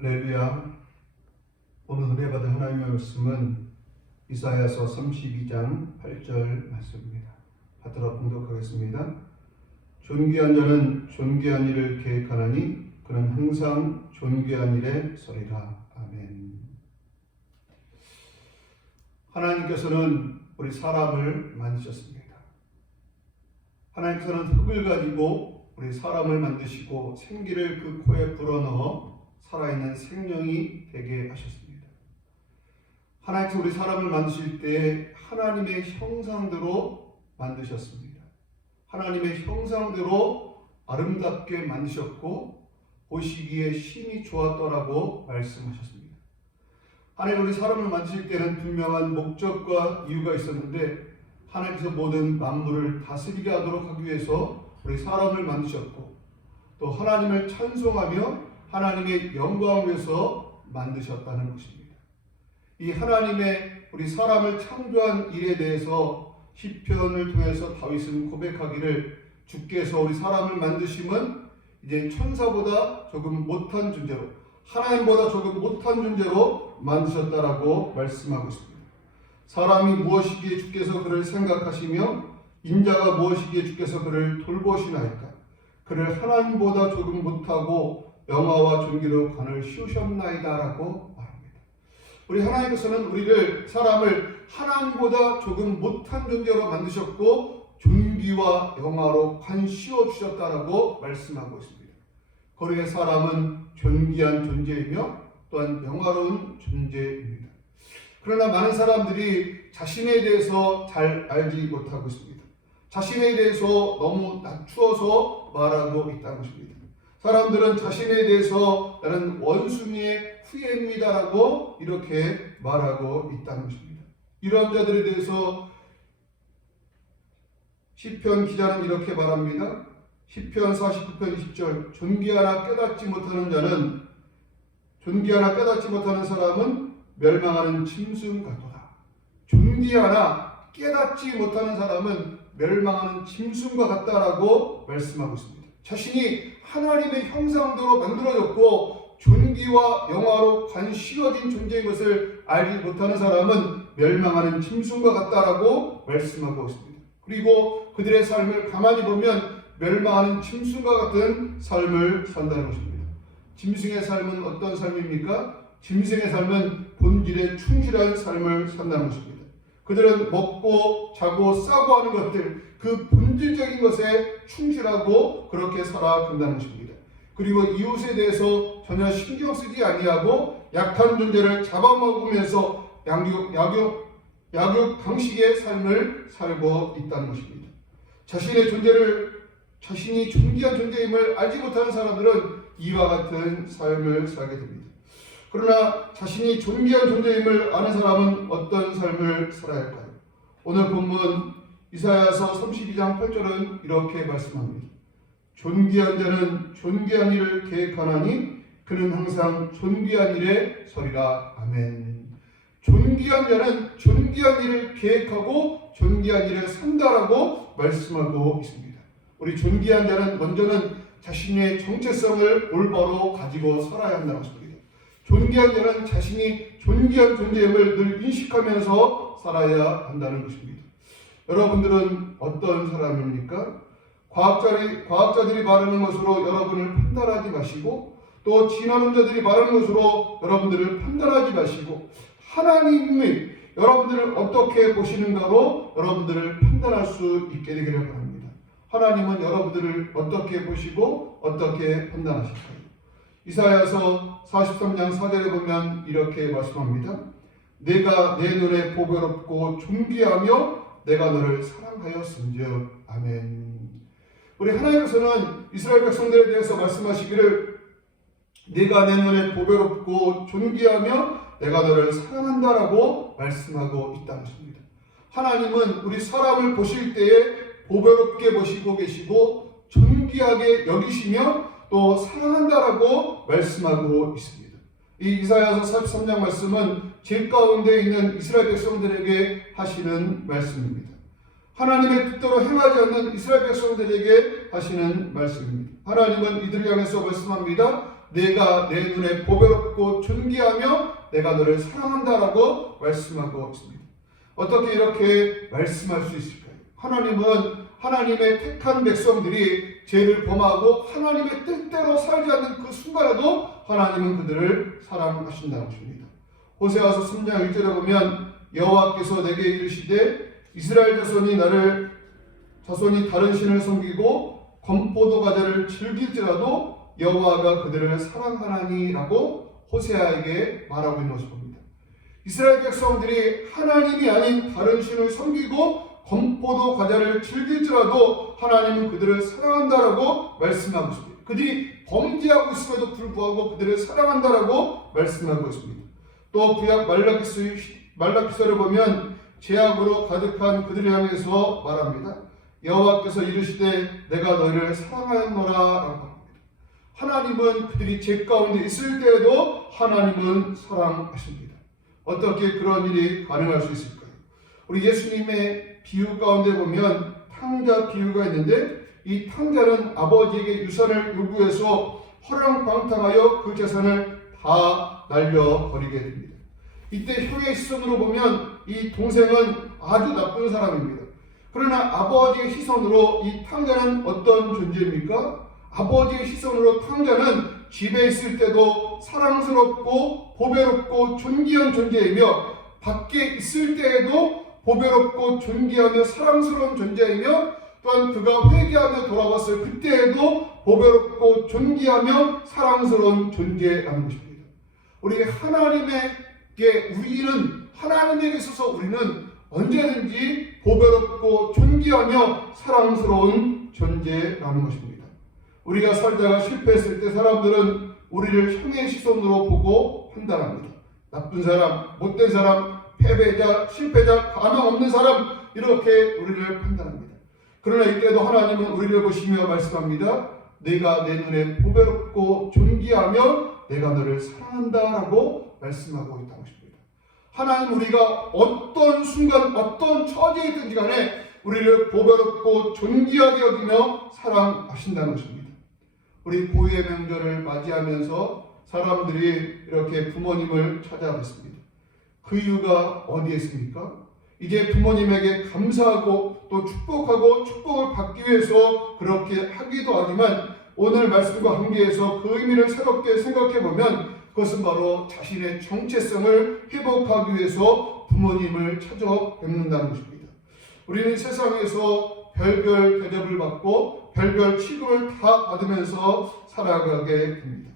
할렐루야. 오늘 은혜 받은 하나님의 말씀은 이사야서 32장 8절 말씀입니다. 받들어 봉독하겠습니다. 존귀한 자는 존귀한 일을 계획하나니 그는 항상 존귀한 일에 서리라. 아멘. 하나님께서는 우리 사람을 만드셨습니다. 하나님께서는 흙을 가지고 우리 사람을 만드시고 생기를 그 코에 불어넣어 살아있는 생명이 되게 하셨습니다. 하나님께서 우리 사람을 만드실 때 하나님의 형상대로 만드셨습니다. 하나님의 형상대로 아름답게 만드셨고 보시기에 심히 좋았더라고 말씀하셨습니다. 하나님 우리 사람을 만드실 때는 분명한 목적과 이유가 있었는데 하나님께서 모든 만물을 다스리게 하도록 하기 위해서 우리 사람을 만드셨고 또 하나님을 찬송하며 하나님의 영광을 위해서 만드셨다는 것입니다. 이 하나님의 우리 사람을 창조한 일에 대해서 시편을 통해서 다윗은 고백하기를 주께서 우리 사람을 만드심은 이제 천사보다 조금 못한 존재로 하나님보다 조금 못한 존재로 만드셨다라고 말씀하고 있습니다. 사람이 무엇이기에 주께서 그를 생각하시며 인자가 무엇이기에 주께서 그를 돌보시나이까. 그를 하나님보다 조금 못하고 영화와 존귀로 관을 씌우셨나이다라고 말합니다. 우리 하나님께서는 우리를 사람을 하나님보다 조금 못한 존재로 만드셨고 존귀와 영화로 관 씌워 주셨다라고 말씀하고 있습니다. 거기에 사람은 존귀한 존재이며 또한 영화로운 존재입니다. 그러나 많은 사람들이 자신에 대해서 잘 알지 못하고 있습니다. 자신에 대해서 너무 낮추어서 말하고 있다는 것입니다. 사람들은 자신에 대해서 나는 원숭이의 후예입니다라고 이렇게 말하고 있다는 것입니다. 이런 자들에 대해서 시편 기자는 이렇게 말합니다. 시편 49편 20절 존귀하나 깨닫지 못하는 사람은 멸망하는 짐승 같도다. 존귀하나 깨닫지 못하는 사람은 멸망하는 짐승과 같다라고 말씀하고 있습니다. 자신이 하나님의 형상대로 만들어졌고 존귀와 영화로 관 씌워진 존재인 것을 알지 못하는 사람은 멸망하는 짐승과 같다라고 말씀하고 있습니다. 그리고 그들의 삶을 가만히 보면 멸망하는 짐승과 같은 삶을 산다는 것입니다. 짐승의 삶은 어떤 삶입니까? 짐승의 삶은 본질에 충실한 삶을 산다는 것입니다. 그들은 먹고 자고 싸고 하는 것들 그 본질적인 것에 충실하고 그렇게 살아간다는 것입니다. 그리고 이웃에 대해서 전혀 신경 쓰지 아니하고 약한 존재를 잡아먹으면서 약육 방식의 삶을 살고 있다는 것입니다. 자신이 존귀한 존재임을 알지 못하는 사람들은 이와 같은 삶을 살게 됩니다. 그러나 자신이 존귀한 존재임을 아는 사람은 어떤 삶을 살아야 할까요? 오늘 본문 이사야서 32장 8절은 이렇게 말씀합니다. 존귀한 자는 존귀한 일을 계획하나니 그는 항상 존귀한 일에 서리라. 아멘. 존귀한 자는 존귀한 일을 계획하고 존귀한 일에 산다라고 말씀하고 있습니다. 우리 존귀한 자는 먼저는 자신의 정체성을 올바로 가지고 살아야 한다는 것입니다. 존귀한 자는 자신이 존귀한 존재임을 늘 인식하면서 살아야 한다는 것입니다. 여러분들은 어떤 사람입니까? 과학자들이 말하는 것으로 여러분을 판단하지 마시고 또 진화론자들이 말하는 것으로 여러분들을 판단하지 마시고 하나님이 여러분들을 어떻게 보시는가로 여러분들을 판단할 수 있게 되기를 바랍니다. 하나님은 여러분들을 어떻게 보시고 어떻게 판단하실까요? 이사야서 43장 4절에 보면 이렇게 말씀합니다. 내가 내 눈에 보배롭고 존귀하며 내가 너를 사랑하였은즉. 아멘. 우리 하나님께서는 이스라엘 백성들에 대해서 말씀하시기를 내가 내 눈에 보배롭고 존귀하며 내가 너를 사랑한다라고 말씀하고 있다는 것입니다. 하나님은 우리 사람을 보실 때에 보배롭게 보시고 계시고 존귀하게 여기시며 또 사랑한다라고 말씀하고 있습니다. 이 이사야서 43장 말씀은 제 가운데 있는 이스라엘 백성들에게 하시는 말씀입니다. 하나님의 뜻대로 행하지 않는 이스라엘 백성들에게 하시는 말씀입니다. 하나님은 이들을 향해서 말씀합니다. 내가 내 눈에 보배롭고 존귀하며 내가 너를 사랑한다라고 말씀하고 있습니다. 어떻게 이렇게 말씀할 수 있을까요? 하나님은 하나님의 택한 백성들이 죄를 범하고 하나님의 뜻대로 살지 않는 그 순간에도 하나님은 그들을 사랑하신다는 것입니다. 호세아서 3장 1절에 보면 여호와께서 내게 이르시되 이스라엘 자손이 다른 신을 섬기고 건포도 과자를 즐길지라도 여호와가 그들을 사랑하나니라고 호세아에게 말하고 있는 것을 봅니다. 이스라엘 백성들이 하나님이 아닌 다른 신을 섬기고 건포도 과자를 즐길지라도 하나님은 그들을 사랑한다라고 말씀하고 있습니다. 그들이 범죄하고 있음에도 불구하고 그들을 사랑한다라고 말씀하고 있습니다. 또 구약 말라기서를 보면 죄악으로 가득한 그들을 향해서 말합니다. 여호와께서 이르시되 내가 너희를 사랑하였노라 라고 합니다. 하나님은 그들이 죄 가운데 있을 때에도 하나님은 사랑하십니다. 어떻게 그런 일이 가능할 수 있을까요? 우리 예수님의 비유 가운데 보면 탕자 비유가 있는데 이 탕자는 아버지에게 유산을 요구해서 허랑방탕하여 그 재산을 다 날려버리게 됩니다. 이때 형의 시선으로 보면 이 동생은 아주 나쁜 사람입니다. 그러나 아버지의 시선으로 이 탕자는 어떤 존재입니까? 아버지의 시선으로 탕자는 집에 있을 때도 사랑스럽고 보배롭고 존귀한 존재이며 밖에 있을 때에도 보배롭고 존귀하며 사랑스러운 존재이며 또한 그가 회개하며 돌아왔을 그때에도 보배롭고 존귀하며 사랑스러운 존재라는 것입니다. 우리 하나님에게 있어서 우리는 언제든지 보배롭고 존귀하며 사랑스러운 존재라는 것입니다. 우리가 살다가 실패했을 때 사람들은 우리를 형의 시선으로 보고 판단합니다. 나쁜 사람, 못된 사람, 패배자, 실패자, 가망 없는 사람 이렇게 우리를 판단합니다. 그러나 이때도 하나님은 우리를 보시며 말씀합니다. 내가 내 눈에 보배롭고 존귀하며 내가 너를 사랑한다라고 말씀하고 있다는 것입니다. 하나님 우리가 어떤 순간 어떤 처지에 있든지 간에 우리를 보배롭고 존귀하게 여기며 사랑하신다는 것입니다. 우리 고유의 명절을 맞이하면서 사람들이 이렇게 부모님을 찾아뵙습니다. 그 이유가 어디에 있습니까? 이제 부모님에게 감사하고 또 축복하고 축복을 받기 위해서 그렇게 하기도 하지만 오늘 말씀과 함께해서 그 의미를 새롭게 생각해 보면 그것은 바로 자신의 정체성을 회복하기 위해서 부모님을 찾아뵙는다는 것입니다. 우리는 세상에서 별별 대접을 받고 별별 취급을 다 받으면서 살아가게 됩니다.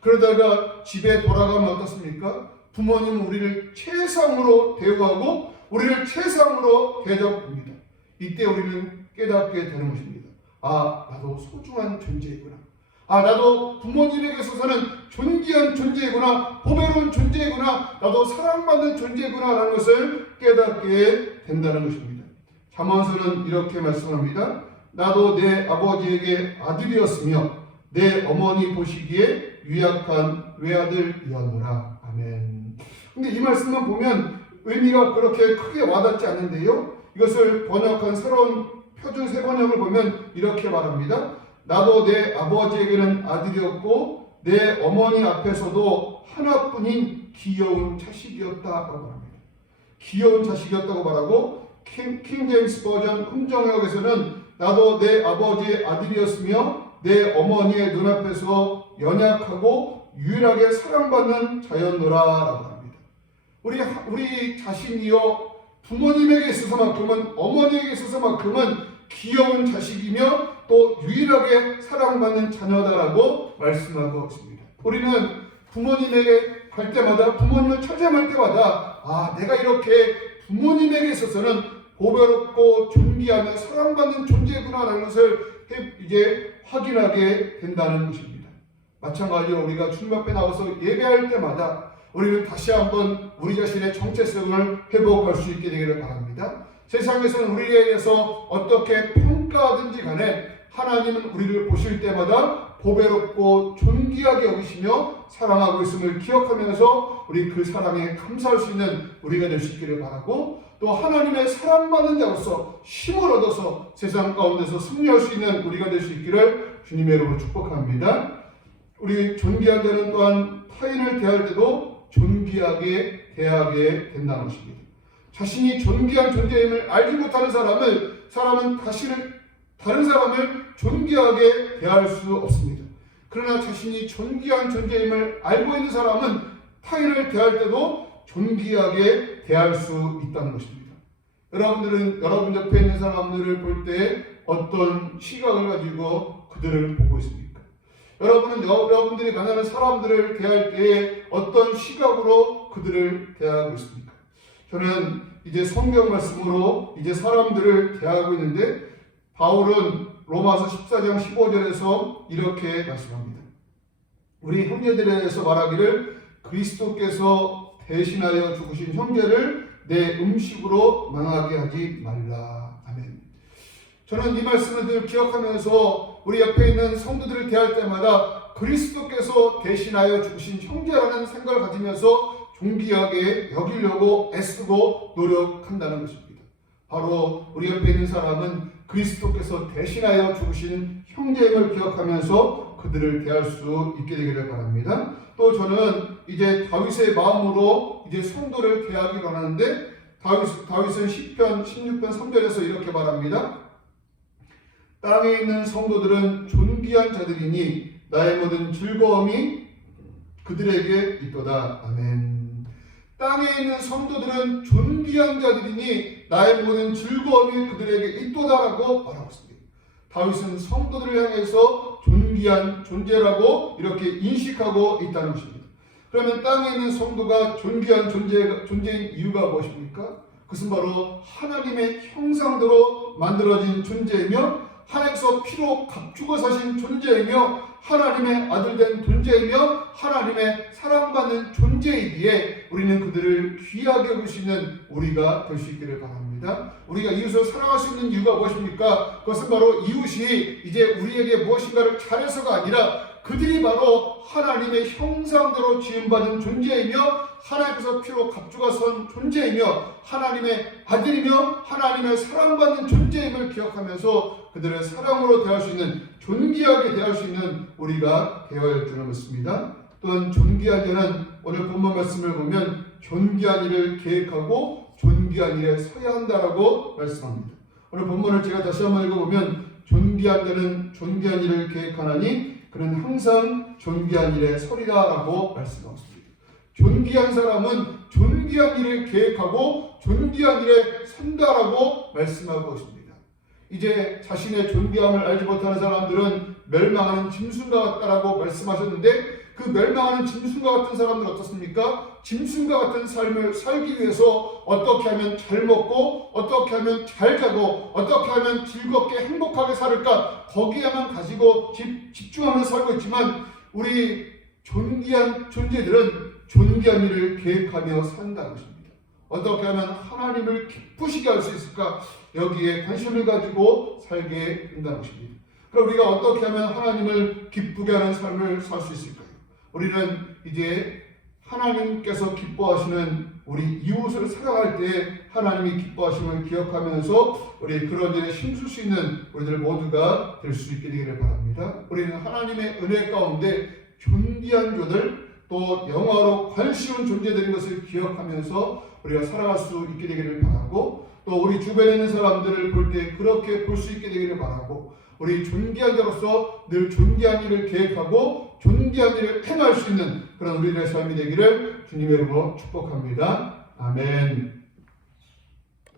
그러다가 집에 돌아가면 어떻습니까? 부모님은 우리를 최상으로 대우하고 우리를 최상으로 대접합니다. 이때 우리는 깨닫게 되는 것입니다. 아, 나도 소중한 존재이구나. 아, 나도 부모님에게 있어서는 존귀한 존재이구나. 보배로운 존재이구나. 나도 사랑받는 존재이구나 라는 것을 깨닫게 된다는 것입니다. 잠언서는 이렇게 말씀합니다. 나도 내 아버지에게 아들이었으며 내 어머니 보시기에 유약한 외아들이었노라. 아멘. 근데 이 말씀만 보면 의미가 그렇게 크게 와닿지 않는데요. 이것을 번역한 새로운 표준 세번역을 보면 이렇게 말합니다. 나도 내 아버지에게는 아들이었고 내 어머니 앞에서도 하나뿐인 귀여운 자식이었다고 말합니다. 귀여운 자식이었다고 말하고 킹 제임스 버전 흥정역에서는 나도 내 아버지의 아들이었으며 내 어머니의 눈앞에서 연약하고 유일하게 사랑받는 자였노라라고 합니다. 우리 자신이요 부모님에게 있어서만큼은 어머니에게 있어서만큼은 귀여운 자식이며 또 유일하게 사랑받는 자녀다라고 말씀하고 있습니다. 우리는 부모님에게 갈 때마다 부모님을 찾아갈 때마다 아 내가 이렇게 부모님에게 있어서는 보배롭고 존귀하며 사랑받는 존재구나라는 것을 이제 확인하게 된다는 것입니다. 마찬가지로 우리가 주님 앞에 나와서 예배할 때마다 우리는 다시 한번 우리 자신의 정체성을 회복할 수 있게 되기를 바랍니다. 세상에서는 우리에 대해서 어떻게 평가하든지 간에 하나님은 우리를 보실 때마다 보배롭고 존귀하게 여기시며 사랑하고 있음을 기억하면서 우리 그 사랑에 감사할 수 있는 우리가 될 수 있기를 바라고 또 하나님의 사랑받는 자로서 힘을 얻어서 세상 가운데서 승리할 수 있는 우리가 될 수 있기를 주님의 이름으로 축복합니다. 우리 존귀한 자는 또한 타인을 대할 때도 존귀하게 대하게 된다는 것입니다. 자신이 존귀한 존재임을 알지 못하는 사람은 다른 사람을 존귀하게 대할 수 없습니다. 그러나 자신이 존귀한 존재임을 알고 있는 사람은 타인을 대할 때도 존귀하게 대할 수 있다는 것입니다. 여러분들은 여러분 옆에 있는 사람들을 볼 때 어떤 시각을 가지고 그들을 보고 있습니까? 여러분은 여러분들이 만나는 사람들을 대할 때에 어떤 시각으로 그들을 대하고 있습니까? 저는 이제 성경 말씀으로 이제 사람들을 대하고 있는데 바울은 로마서 14장 15절에서 이렇게 말씀합니다. 우리 형제들에 대해서 말하기를 그리스도께서 대신하여 죽으신 형제를 내 음식으로 망하게 하지 말라. 아멘. 저는 이 말씀을 늘 기억하면서 우리 옆에 있는 성도들을 대할 때마다 그리스도께서 대신하여 죽으신 형제라는 생각을 가지면서 존귀하게 여기려고 애쓰고 노력한다는 것입니다. 바로 우리 옆에 있는 사람은 그리스도께서 대신하여 죽으신 형제임을 기억하면서 그들을 대할 수 있게 되기를 바랍니다. 또 저는 이제 다윗의 마음으로 이제 성도를 대하기 원하는데 다윗은 시편 16편 3절에서 이렇게 말합니다. 땅에 있는 성도들은 존귀한 자들이니 나의 모든 즐거움이 그들에게 있도다. 아멘. 땅에 있는 성도들은 존귀한 자들이니 나의 모든 즐거움이 그들에게 있도다라고 말하고 있습니다. 다윗은 성도들을 향해서 존귀한 존재라고 이렇게 인식하고 있다는 것입니다. 그러면 땅에 있는 성도가 존귀한 존재인 이유가 무엇입니까? 그것은 바로 하나님의 형상대로 만들어진 존재이며 하나님께서 피로 값주고 사신 존재이며 하나님의 아들된 존재이며 하나님의 사랑받는 존재이기에 우리는 그들을 귀하게 여기시는 우리가 될 수 있기를 바랍니다. 우리가 이웃을 사랑할 수 있는 이유가 무엇입니까? 그것은 바로 이웃이 이제 우리에게 무엇인가를 잘해서가 아니라 그들이 바로 하나님의 형상대로 지음받은 존재이며 하나님께서 피로 값주가 선 존재이며 하나님의 아들이며 하나님의 사랑받는 존재임을 기억하면서 그들을 사랑으로 대할 수 있는 존귀하게 대할 수 있는 우리가 되어야 할 줄을 믿습니다. 또한 존귀한 자는 오늘 본문 말씀을 보면 존귀한 일을 계획하고 존귀한 일에 서야 한다라고 말씀합니다. 오늘 본문을 제가 다시 한번 읽어보면 존귀한 자는 존귀한 일을 계획하나니 그는 항상 존귀한 일에 서리라라고 말씀하고 있습니다. 존귀한 사람은 존귀한 일을 계획하고 존귀한 일에 선다라고 말씀하고 있습니다. 이제 자신의 존귀함을 알지 못하는 사람들은 멸망하는 짐승과 같다라고 말씀하셨는데 그 멸망하는 짐승과 같은 사람들 어떻습니까? 짐승과 같은 삶을 살기 위해서 어떻게 하면 잘 먹고 어떻게 하면 잘 자고 어떻게 하면 즐겁게 행복하게 살을까 거기에만 가지고 집중하며 살고 있지만 우리 존귀한 존재들은 존귀한 일을 계획하며 산다는 것입니다. 어떻게 하면 하나님을 기쁘시게 할 수 있을까 여기에 관심을 가지고 살게 된다는 것입니다. 그럼 우리가 어떻게 하면 하나님을 기쁘게 하는 삶을 살 수 있을까요? 우리는 이제 하나님께서 기뻐하시는 우리 이웃을 사랑할 때 하나님이 기뻐하심을 기억하면서 우리 그런 일에 힘쓸 수 있는 우리들 모두가 될 수 있게 되기를 바랍니다. 우리는 하나님의 은혜 가운데 존귀한 자들 또 영화로 관심은 존재되는 것을 기억하면서 우리가 살아갈 수 있게 되기를 바라고 또 우리 주변에 있는 사람들을 볼 때 그렇게 볼 수 있게 되기를 바라고 우리 존귀한 자로서 늘 존귀한 일을 계획하고 존귀한 일을 행할 수 있는 그런 우리들의 삶이 되기를 주님의 이름으로 축복합니다. 아멘.